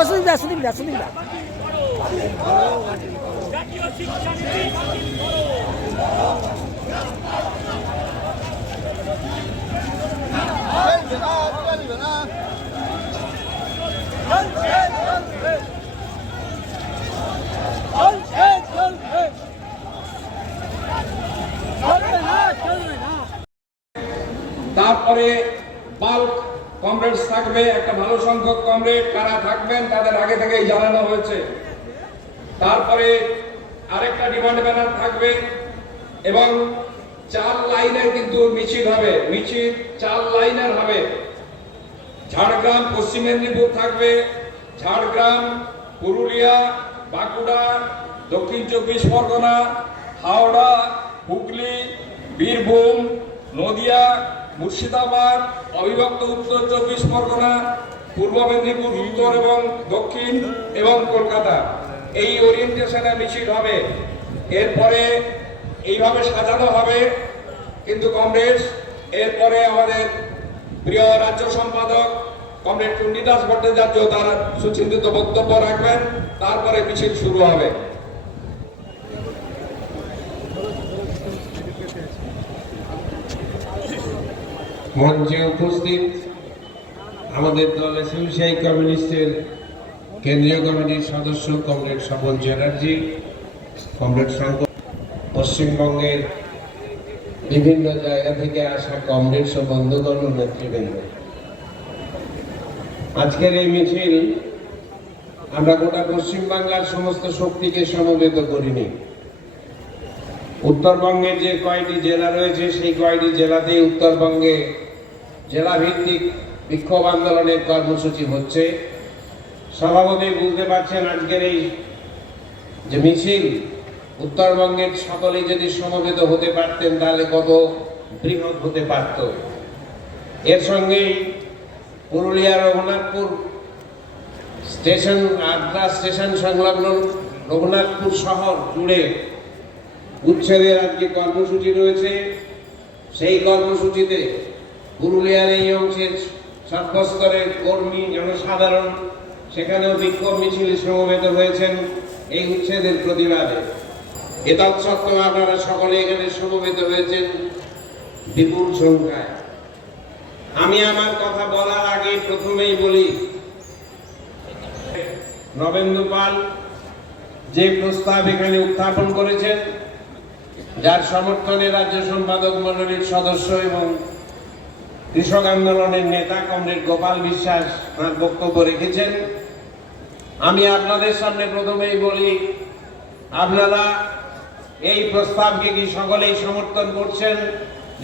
অসুবিধা সুবিধা সুবিধা তারপরে বাল্ক কমরেডস থাকবে, একটা ভালো সংখ্যক কমরেড কারা থাকবেন তাদের আগে থেকেই জানানো হয়েছে। তারপরে আরেকটা ডিমান্ড ব্যানার থাকবে এবং 4 লাইনের কিন্তু মিছিল হবে, মিছিল 4 লাইনের হবে। ঝাড়গ্রাম, পশ্চিম মেদিনীপুর থাকবে, ঝাড়গ্রাম, পুরুলিয়া, বাঁকুড়া, দক্ষিণ 24 পরগনা, হাওড়া, হুগলি, বীরভূম, নদিয়া, মুর্শিদাবাদ, অবিভক্ত উত্তর 24 পরগনা, পূর্ব মেদিনীপুর উত্তর এবং দক্ষিণ এবং কলকাতা। এই ওরিয়েন্টেশনে মিছিল হবে। এরপরে এইভাবে সাজানো হবে কিন্তু কমরেডস। এরপরে আমাদের প্রিয় রাজ্য সম্পাদক কমরেড চণ্ডীদাস ভট্টাচার্য তার সুচিন্তিত বক্তব্য রাখবেন, তারপরে মিছিল শুরু হবে। মঞ্চে উপস্থিত আমাদের দল এসএমসিআই কমিউনিস্টের কেন্দ্রীয় কমিটির সদস্য কমরেড স্বপন চ্যাটার্জি, কমরেড শঙ্কর, পশ্চিমবঙ্গের বিভিন্ন জায়গা থেকে আসা কমরেডস ও বন্ধুগণ ও নেতৃবৃন্দ, আজকের এই মিছিল আমরা গোটা পশ্চিমবাংলার সমস্ত শক্তিকে সমবেত করিনি। উত্তরবঙ্গের যে কয়টি জেলা রয়েছে সেই কয়টি জেলাতেই উত্তরবঙ্গে জেলা ভিত্তিক বিক্ষোভ আন্দোলনের কর্মসূচি হচ্ছে। সভাপতি বুঝতে পারছেন আজকের এই যে মিছিল, উত্তরবঙ্গের সকলেই যদি সমবেত হতে পারতেন তাহলে কত বৃহৎ হতে পারত। এর সঙ্গেই পুরুলিয়া রঘুনাথপুর স্টেশন আদ্রা স্টেশন সংলগ্ন রঘুনাথপুর শহর জুড়ে উচ্ছেদের আজকে কর্মসূচি রয়েছে। সেই কর্মসূচিতে পুরুলিয়ার এই অংশের সর্বস্তরের কর্মী জনসাধারণ সেখানেও বিক্ষোভ মিছিলে সমবেত হয়েছেন এই উচ্ছেদের প্রতিবাদে। এতৎসত্ত্বেও আপনারা সকলে এখানে সমবেত হয়েছেন বিপুল সংখ্যায়। আমি আমার কথা বলার আগে প্রথমেই বলি, নবেন্দু পাল যে প্রস্তাব এখানে উত্থাপন করেছেন, যার সমর্থনে রাজ্য সম্পাদক মণ্ডলীর সদস্য এবং কৃষক আন্দোলনের নেতা কমরেড গোপাল বিশ্বাস তার বক্তব্য রেখেছেন, আমি আপনাদের সামনে প্রথমেই বলি, আপনারা এই প্রস্তাবকে কি সকলেই সমর্থন করছেন?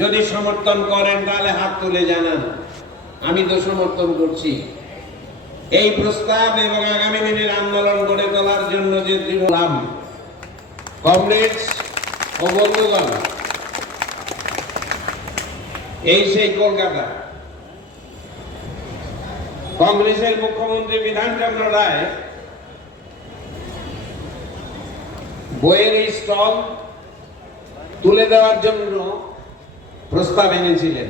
যদি সমর্থন করেন তাহলে হাত তুলে জানান। আমি তো সমর্থন করছি। এই প্রস্তাব এবং আগামী দিনের আন্দোলন গড়ে তোলার জন্য যে দৃঢ় কমরেডস ও বন্ধুগণ, এই সেই কলকাতা। কংগ্রেসের মুখ্যমন্ত্রী বিধানচন্দ্র রায় বইয়ের এই স্টল তুলে দেওয়ার জন্য প্রস্তাব এনেছিলেন।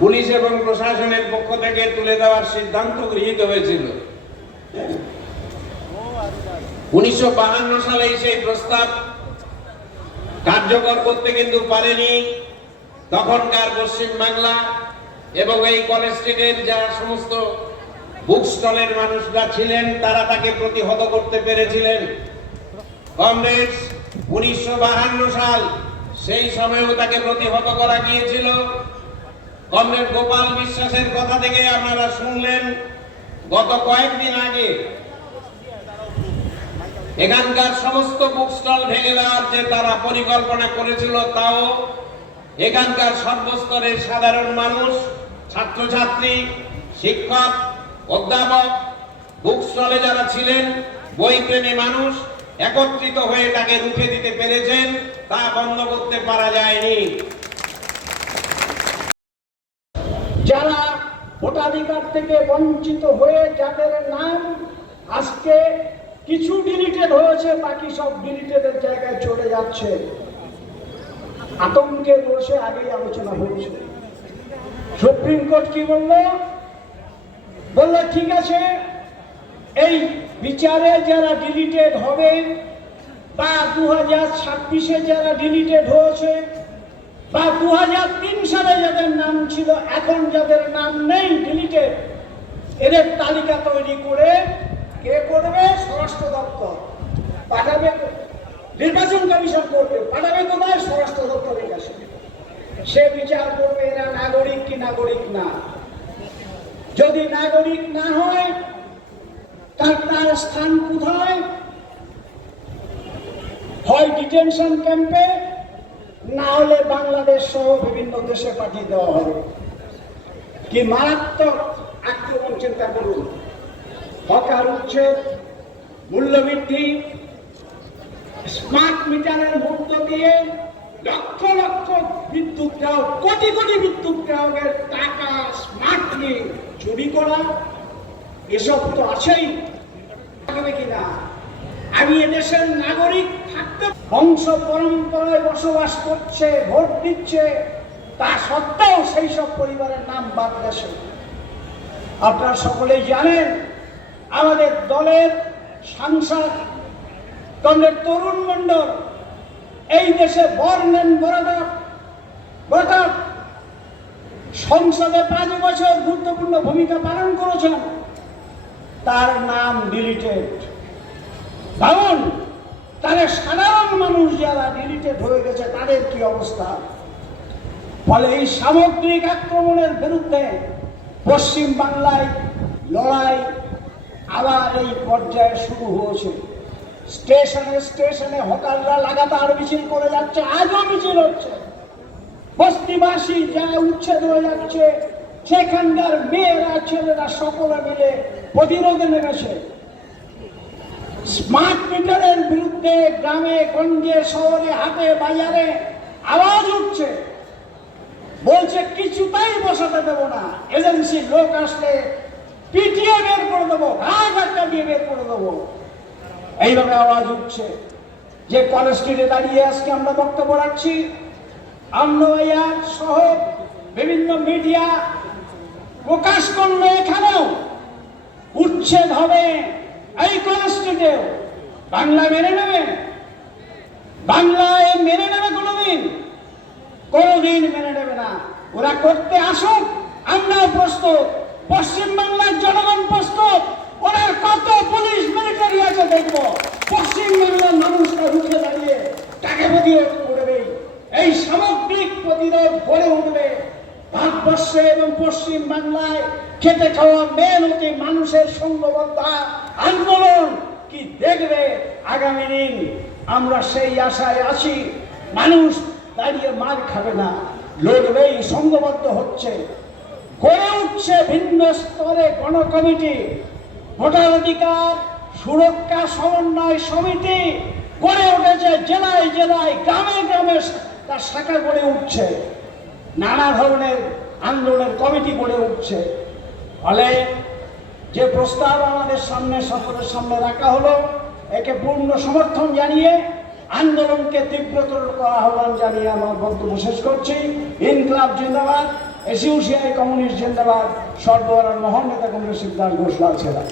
পুলিশ এবং প্রশাসনের পক্ষ থেকে তুলে দেওয়ার সিদ্ধান্ত গৃহীত হয়েছিল। 1952 সালে সেই প্রস্তাব কার্যকর করতে কিন্তু পারেনি তখনকার পশ্চিম বাংলা এবং এই কলেজ স্ট্রিটের যারা সমস্ত বুক স্টলের মানুষরা ছিলেন, তারা তাকে প্রতিহত করতে পেরেছিলেন। কমরেডস 1952 সাল, সেই সময়েও তাকে প্রতিহত করা গিয়েছিল। কমরেড গোপাল বিশ্বাসের কথা থেকে আপনারা শুনলেন গত কয়েকদিন আগে এখানকার সমস্ত বুক স্টল ভেঙে দেওয়ার যে তারা পরিকল্পনা করেছিল, তাও এখানকার সর্বস্তরের সাধারণ মানুষ, ছাত্রছাত্রী, শিক্ষক, অধ্যাপক, বুক স্টলে যারা ছিলেন, বইপ্রেমী মানুষ একত্রিত হয়ে তাকে রুখে দিতে পেরেছেন। তা বন্ধ করতে পারা যায়নি। যারা ভোটাধিকার থেকে বঞ্চিত হয়ে যাদের নাম আজকে কিছু ডিলিটেড হয়েছে, বাকি সব ডিলিটেডের জায়গায় চলে যাচ্ছে, আতঙ্কের বসে আগেই আলোচনা হয়েছে। সুপ্রিম কোর্ট কি বললো? ঠিক আছে, এই বিচারে যারা ডিলিটেড হবে বা 2026-এ যারা ডিলিটেড হয়েছে বা 2003 সালে যাদের নাম ছিল, এখন যাদের নাম নেই ডিলিটেড, এদের তালিকা তৈরি করে কে করবে? স্বরাষ্ট্র দপ্তর পাঠাবে, নির্বাচন কমিশন করবে, পাঠাবে কোথায়? স্বরাষ্ট্র দপ্তরের কাছে। সে বিচার করবে এরা নাগরিক কি নাগরিক না। যদি নাগরিক না হয় তার স্থান কোথায়? হয় ডিটেনশন ক্যাম্পে, না হলে বাংলাদেশ সহ বিভিন্ন দেশে পাঠিয়ে দেওয়া হবে। কি মারাত্মক আক্রমণ! চিন্তা করুন। হকার উচ্ছেদ, মূল্যবৃদ্ধি, স্মার্ট মিটারের মধ্য দিয়ে লক্ষ লক্ষ বিদ্যুৎ গ্রাহক, কোটি কোটি বিদ্যুৎ গ্রাহকের টাকা স্মার্টলি চুরি করা, এসব তো আছেই। থাকবে কিনা? আমি এদেশের নাগরিক থাকতে, বংশ পরম্পরায় বসবাস করছে, ভোট দিচ্ছে, তা সত্ত্বেও সেই সব পরিবারের নাম বাদ গেছে। আপনারা সকলেই জানেন, আমাদের দলের সাংসদ কমরেড তরুণ মণ্ডল এই দেশে বর্ন এন্ড বর্ডার সংসদে 5 বছর গুরুত্বপূর্ণ ভূমিকা পালন করেছেন, তার নাম ডিলিটেড। ভাবুন, তাহলে সাধারণ মানুষ যারা ডিলিটেড হয়ে গেছে তাদের কি অবস্থা? ফলে এই সামগ্রিক আক্রমণের বিরুদ্ধে পশ্চিম বাংলায় লড়াই আবার এই পর্যায়ে শুরু হয়েছে। স্টেশনে স্টেশনে হকাররা লাগাতার মিছিল করে যাচ্ছে, আজও মিছিল হচ্ছে। বস্তিবাসী যারা উচ্ছেদ হয়ে যাচ্ছে, সেখানকার মেয়েরা ছেলেরা সকলে মিলে প্রতিরোধে নেমেছে। স্মার্ট মিটারের বিরুদ্ধে গ্রামে গঞ্জে শহরে হাটে বাজারে আওয়াজ উঠছে। বলছে কিছুতেই বসাতে দেবো না, এজেন্সির লোক আসলে পিটিয়ে বের করে দেবো, ঘাট ধাক্কা দিয়ে বের করে দেবো। এইভাবে আওয়াজ উঠছে। যে কলেজ স্ট্রিটে দাঁড়িয়ে আজকে আমরা বক্তব্য রাখছি, আনন্দবাজার সহ বিভিন্ন মিডিয়া প্রকাশ করলো এখানেও উচ্ছেদ হবে। এই কলেজ স্ট্রিটেও বাংলা মেনে নেবে? বাংলায় মেনে নেবে কোনোদিন? কোনোদিন মেনে নেবে না। ওরা করতে আসুক, আমরাও প্রস্তুত, পশ্চিমবাংলার জনগণ প্রস্তুত। ওরা কত পুলিশ মিলিটারি আছে দেখবো, পশ্চিমবাংলার মানুষরা রুখে দাঁড়িয়ে তাকে প্রতিরোধ করবে। এই সামগ্রিক প্রতিরোধ গড়ে উঠবে। ভারতবর্ষে এবং পশ্চিম বাংলায় খেটে খাওয়া মেহনতি মানুষের সংঘবদ্ধ আন্দোলন কি দেখবে আগামী দিন। আমরা সেই আশায় আছি। মানুষ দাঁড়িয়ে মার খাবে না, লড়বেই, সংঘবদ্ধ হচ্ছে, গড়ে উঠছে ভিন্ন স্তরে গণকমিটি, ভোটার অধিকার সুরক্ষা সমন্বয় সমিতি গড়ে উঠেছে, জেলায় জেলায় গ্রামে গ্রামে তার শাখা গড়ে উঠছে, নানা ধরনের আন্দোলনের কমিটি গড়ে উঠছে। ফলে যে প্রস্তাব আমাদের সামনে সকলের সামনে রাখা হলো, একে পূর্ণ সমর্থন জানিয়ে আন্দোলনকে তীব্রতর করা আহ্বান জানিয়ে আমার বক্তব্য শেষ করছি। ইনকলাব জিন্দাবাদ, এসইউসিআই কমিউনিস্ট জিন্দাবাদ, সর্বহারার মহান নেতা কংগ্রেস সিদ্ধার্থ ঘোষ লাল ছেড়া।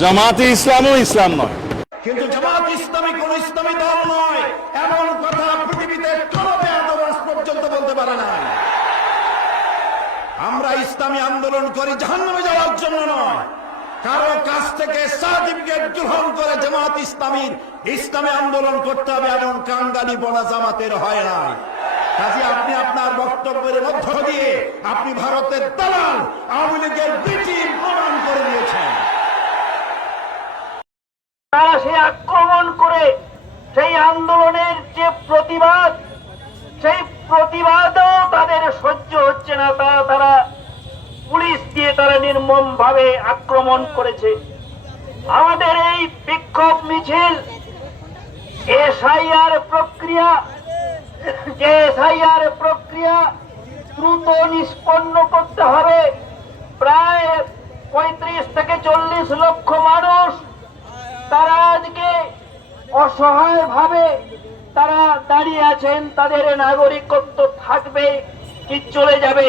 জামাতে ইসলামও ইসলাম নয়, কিন্তু জামাত ইসলামী কোন ইসলামী দল নয়, এমন কথা পৃথিবীতে কোন বেয়াদব পর্যন্ত বলতে পারে না। আমরা ইসলামী আন্দোলন করি জাহান্নামে যাওয়ার জন্য নয়, কারো কাছ থেকে সার্টিফিকেট গ্রহণ করে জামাত ইসলামী আন্দোলন করতে হবে এমন কাঙ্গালি বলা জামাতের হয় না। কাজে আপনি আপনার বক্তব্যের মধ্য দিয়ে আপনি ভারতের দালাল আওয়ামী লীগের বিটি প্রমাণ করে দিয়েছেন। তারা সেই আক্রমণ করে সেই আন্দোলনের যে প্রতিবাদ, সেই প্রতিবাদও তাদের সহ্য হচ্ছে না। তারা পুলিশ দিয়ে তারা নির্মম ভাবে আক্রমণ করেছে। আমাদের এই বিক্ষোভ মিছিল, এসআইআর প্রক্রিয়া, যে এসআইআর প্রক্রিয়া দ্রুত নিষ্পন্ন করতে হবে। প্রায় 35 থেকে 40 লক্ষ মানুষ তারা আজকে অসহায় ভাবে তারা দাঁড়িয়ে আছেন। তাদের নাগরিকত্ব থাকবে কি চলে যাবে,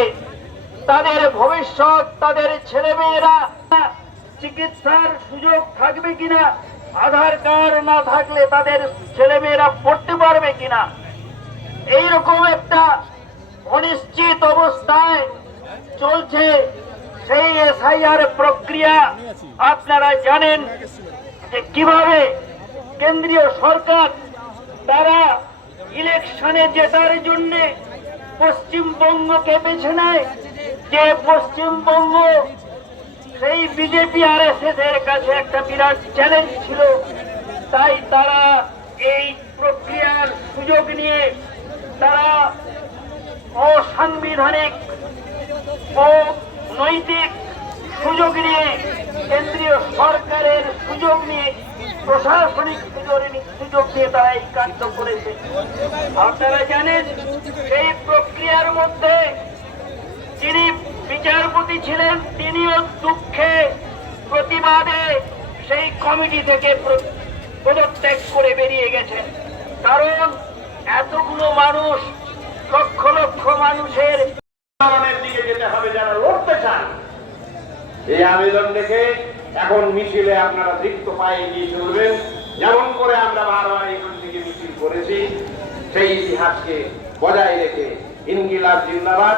তাদের ভবিষ্যৎ, তাদের ছেলেমেয়েরা চিকিৎসার সুযোগ থাকবে কিনা, আধার কার্ড না থাকলে তাদের ছেলেমেয়েরা পড়তে পারবে কিনা, এইরকম একটা অনিশ্চিত অবস্থায় চলছে সেই এসআইআর প্রক্রিয়া। আপনারা জানেন যে কিভাবে কেন্দ্রীয় সরকার তারা ইলেকশনে জেতার জন্য পশ্চিমবঙ্গকে বেছে নেয়, যে পশ্চিমবঙ্গ সেই বিজেপি আরএসএস এর কাছে একটা বিরাট চ্যালেঞ্জ ছিল। তাই তারা এই প্রক্রিয়ার সুযোগ নিয়ে তারা অসাংবিধানিক ও নৈতিক সুযোগ নিয়ে, কেন্দ্রীয় সরকারের সুযোগ নিয়ে, প্রশাসনিক সুযোগ নিয়ে তারা এই কাণ্ড করেছে। আপনারা জানেন সেই প্রক্রিয়ার মধ্যে যিনি বিচারপতি ছিলেন তিনিও দুঃখে প্রতিবাদে সেই কমিটি থেকে পদত্যাগ করে বেরিয়ে গেছেন। কারণ এতগুলো মানুষ, লক্ষ লক্ষ মানুষের দিকে যেতে হবে যারা লড়তে চান। এই আবেদন দেখে এখন মিছিলে আপনারা দীপ্ত পায়ে এগিয়ে চলবেন, যেমন করে আমরা বারবার এখান থেকে মিছিল করেছি। সেই ইতিহাসকে বজায় রেখে ইনকিলাব জিন্দাবাদ,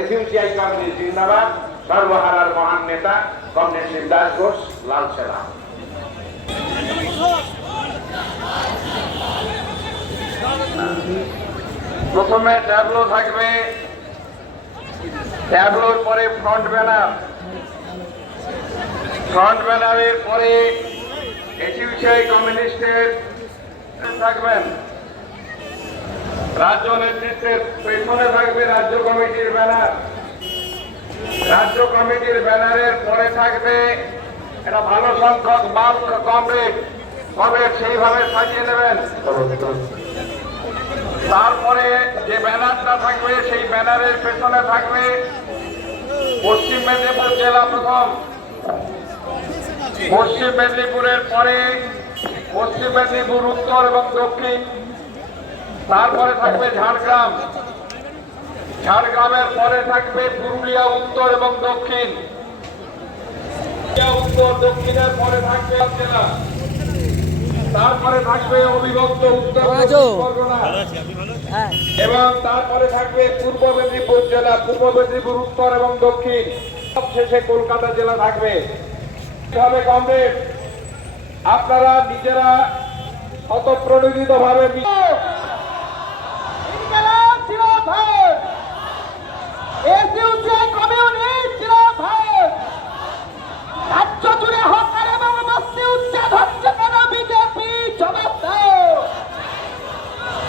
এসইউসিআই কমিউনিস্ট জিন্দাবাদ, সর্বহারার মহান নেতা কমরেড সিদ্ধার্থ ঘোষ লাল ছেড়া। প্রথমে ট্যাবলো থাকবে, ট্যাবলোর পরে ফ্রন্ট ব্যানার, ফ্রন্ট ব্যানারের পরে এসইউসিআই কমিউনিস্টের থাকবেন। রাজ্য নেতৃত্বের পেছনে থাকবে রাজ্য কমিটির ব্যানার, রাজ্য কমিটির ব্যানারের পরে থাকবে একটা ভালো সংখ্যক বাল্ক কমরেড সেইভাবে সাজিয়ে নেবেন। তারপরে যে ব্যানারটা থাকবে সেই ব্যানারের পেছনে থাকবে পশ্চিম মেদিনীপুর জেলা প্রথম, পশ্চিম মেদিনীপুরের পরে পশ্চিম মেদিনীপুর উত্তর এবং দক্ষিণ, তারপরে থাকবে ঝাড়গ্রাম, ঝাড়গ্রামের পরে থাকবে পুরুলিয়া উত্তর এবং দক্ষিণ, উত্তর দক্ষিণের পরে থাকবে জেলা, তারপরে থাকবে অবিভক্ত উত্তর পরগনা হ্যাঁ এবং তারপরে থাকবে পূর্ব মেদিনীপুর জেলা, পূর্ব মেদিনীপুর উত্তর এবং দক্ষিণ, সবশেষে কলকাতা জেলা থাকবে। কিভাবে কমরেড আপনারা নিজেরা স্বতঃপ্রণোদিত ভাবে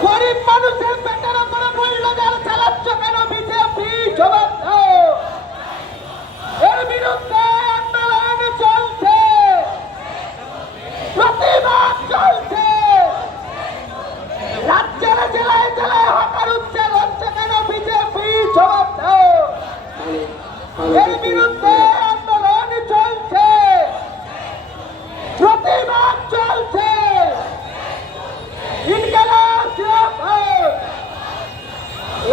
গরিব মানুষের পেটের উপরে মূল্যদার চালাচ্ছ কেন বিজেপি? জবাব দাও। এর বিরুদ্ধে আন্দোলন চলছে, প্রতিবাদ চলছে। রাজ্যের জেলায় জেলায় হকার উচ্ছেদ হচ্ছে কেন বিজেপি? জবাব দাও। এর বিরুদ্ধে আন্দোলন চলছে, প্রতিবাদ চলছে। ইনকালাব জিন্দাবাদ,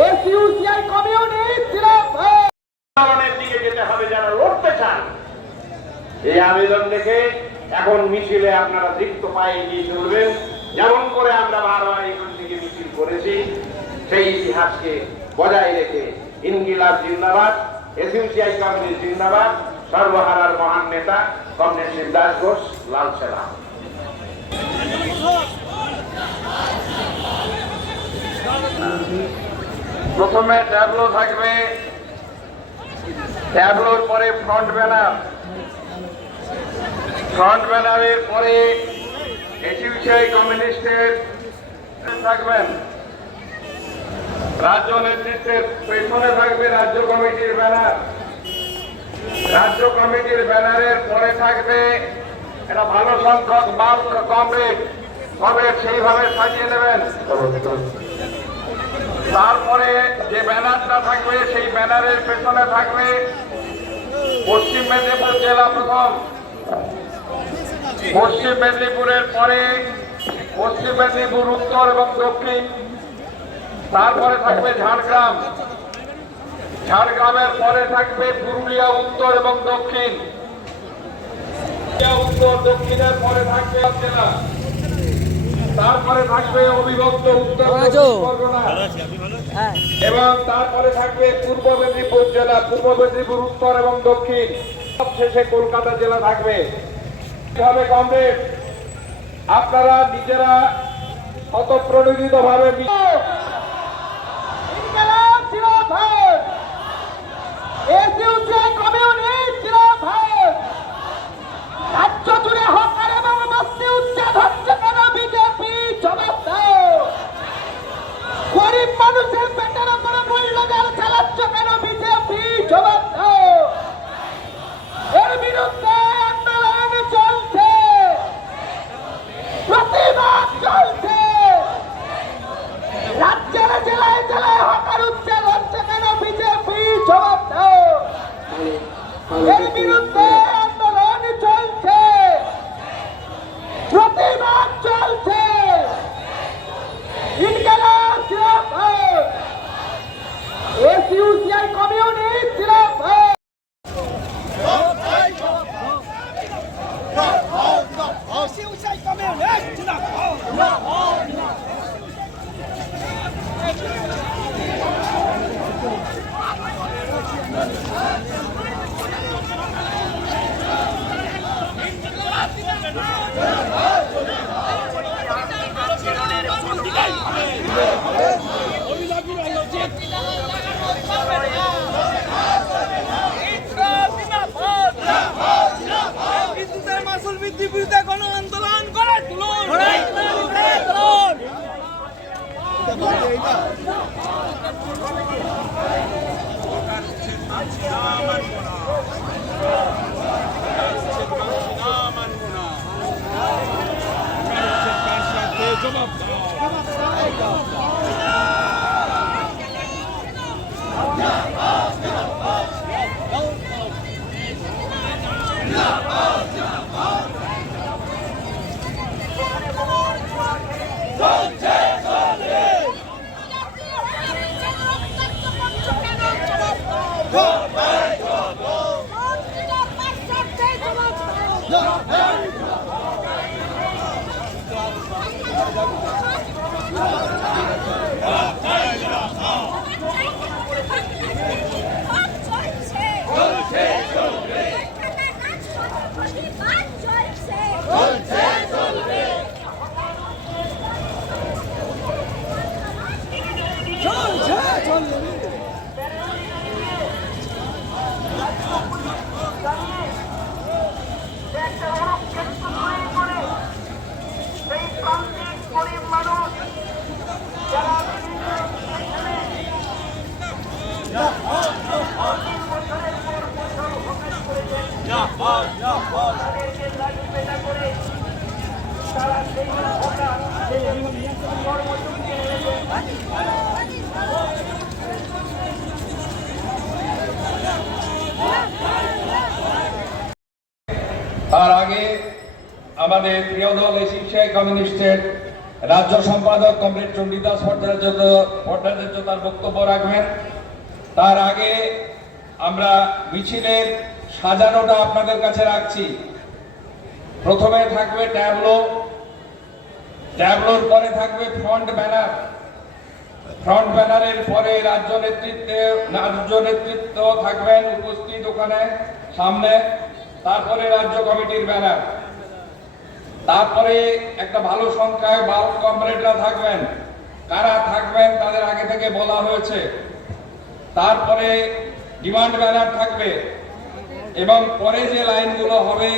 এসইউসিআই কমিউনিস্ট জিন্দাবাদ। আন্দোলনের দিকে যেতে হবে যারা লড়তে চান। এই আবেদন দেখে এখন মিছিলে আপনারা দীপ্ত পায়ে এগিয়ে চলবেন, যেমন করে আমরা বারবার এখান থেকে মিছিল করেছি। সেই ইতিহাসকে বজায় রেখে ইনকিলাব জিন্দাবাদ, এসইউসিআই কমিউনিস্ট জিন্দাবাদ, সর্বহারার মহান নেতা কমরেড শিবদাস ঘোষ, লাল সেনা। প্রথমে ট্যাবলো থাকবে, ট্যাবলোর পরে ফ্রন্ট ব্যানার, ফ্রন্ট ব্যানারের পরে এসইউসিআই কমিউনিস্টের থাকবেন। রাজ্য নেতৃত্বের পেছনে থাকবে রাজ্য কমিটির ব্যানার, রাজ্য কমিটির ব্যানারের পরে থাকবে একটা ভালো সংখ্যক বাল্ক কমরেড, সেইভাবে সাজিয়ে নেবেন। তারপরে যে ব্যানারটা থাকবে সেই ব্যানারের পেছনে থাকবে পশ্চিম মেদিনীপুর জেলা প্রথম, পশ্চিম মেদিনীপুরের পরে পশ্চিম মেদিনীপুর উত্তর এবং দক্ষিণ, তারপরে থাকবে ঝাড়গ্রাম, ঝাড়গ্রামের পরে থাকবে পুরুলিয়া উত্তর এবং দক্ষিণ, উত্তর দক্ষিণের পরে থাকবে জেলা, তারপরে থাকবে অবিভক্ত উত্তর পরগনা হ্যাঁ এবং তারপরে থাকবে পূর্ব মেদিনীপুর জেলা, পূর্ব মেদিনীপুর উত্তর এবং দক্ষিণ, সবশেষে কলকাতা জেলা থাকবে। কিভাবে কমরেড আপনারা নিজেরা স্বতঃপ্রণোদিত ভাবে ইনকালাব জিন্দাবাদ, এসইউসিআই কমিউনিস্ট জিন্দাবাদ। রাজ্য জুড়ে হকার এবং বস্তি উচ্ছেদ হচ্ছে কেন বিজেপি? জবাব দাও। গরিব মানুষের পেটের উপরে মূল্যদার চালাচ্ছ কেন বিজেপি? জবাব দাও। এর বিরুদ্ধে আন্দোলন চলছে, প্রতিবাদ চলছে। রাজ্যের জেলায় জেলায় হকার উচ্ছেদ হচ্ছে কেন বিজেপি? জবাব দাও। এর বিরুদ্ধে আন্দোলন চলছে, প্রতিবাদ চলছে। ইনকালাব জিন্দাবাদ, এসইউসিআই কমিউনিস্ট জিন্দাবাদ। এসইউসিআই কমিউনিস্ট জিন্দাবাদ। বিদ্যুতের মাসুল বৃদ্ধি বিরুদ্ধে গণ আন্দোলন করে তুলুন। জবাব দাও। তার আগে আমাদের প্রিয় দল এসিআই কমিউনিস্টের রাজ্য সম্পাদক কমরেড চণ্ডীদাস ভট্টাচার্য তার বক্তব্য রাখবেন। তার আগে আমরা মিছিলের সাজানোটা আপনাদের কাছে রাখছি। প্রথমে থাকবে ট্যাবলোর পরে থাকবে ফ্রন্ট ব্যানারের পরে রাজ্য নেতৃত্ব থাকবেন উপস্থিত ওখানে সামনে, তারপরে রাজ্য কমিটির ব্যানার, তারপরে একটা ভালো সংখ্যায় বাল্ক কমরেডরা থাকবেন। কারা থাকবেন তাদের আগে থেকে বলা হয়েছে। তারপরে ডিমান্ড ব্যানার থাকবে এবং পরে যে লাইনগুলো হবে,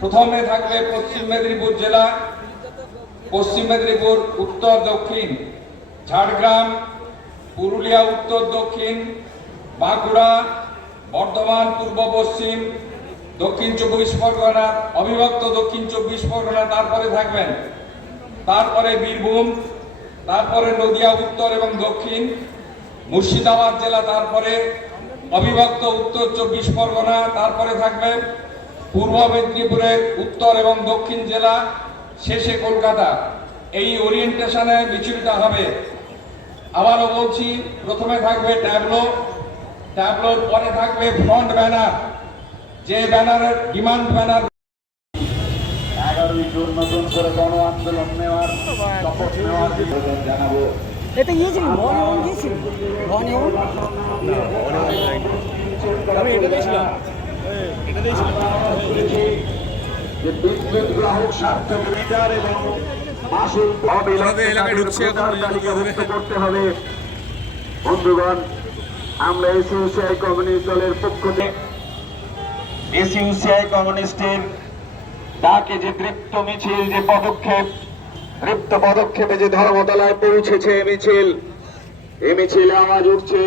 প্রথমে থাকবে পশ্চিম মেদিনীপুর জেলা, পশ্চিম মেদিনীপুর উত্তর দক্ষিণ, ঝাড়গ্রাম, পুরুলিয়া উত্তর দক্ষিণ, বাঁকুড়া, বর্ধমান পূর্ব পশ্চিম, দক্ষিণ 24 পরগনা, অবিভক্ত দক্ষিণ 24 পরগনা তারপরে থাকবেন। তারপরে বীরভূম, তারপরে নদিয়া উত্তর এবং দক্ষিণ, মুর্শিদাবাদ জেলা, তারপরে অবিভক্ত উত্তর 24 পরগনা, তারপরে থাকবে পূর্ব মেদিনীপুরের উত্তর এবং দক্ষিণ জেলা, শেষে কলকাতা। এই ওরিয়েন্টেশনে মিছিলটা হবে। আবারও বলছি, প্রথমে থাকবে ট্যাবলোর পরে থাকবে ফ্রন্ট ব্যানার, যে ব্যানারের ডিমান্ড ব্যানার। 11ই জুন নতুন করে গণ আন্দোলন নেওয়ার শপথ নেওয়ার বিষয়ে জানাবো। এটা গিয়েছিলেন বনে গিয়েছিলেন আমি এটা দিয়েছিলাম যে বিদ্যুৎ গ্রাহক স্বার্থ মিটার এবং মাসুল অবিলম্বে তালিকাভুক্ত করতে হবে। বন্ধুগণ, আমরা এসইউসিআই কমিউনিস্ট দলের পক্ষ থেকে এসইউসিআই কমিউনিস্টের ডাকে যে দৃপ্ত মিছিল, যে পদক্ষেপে যে ধর্মতলায় পৌঁছেছে মিছিল, এই মিছিলে আওয়াজ উঠছে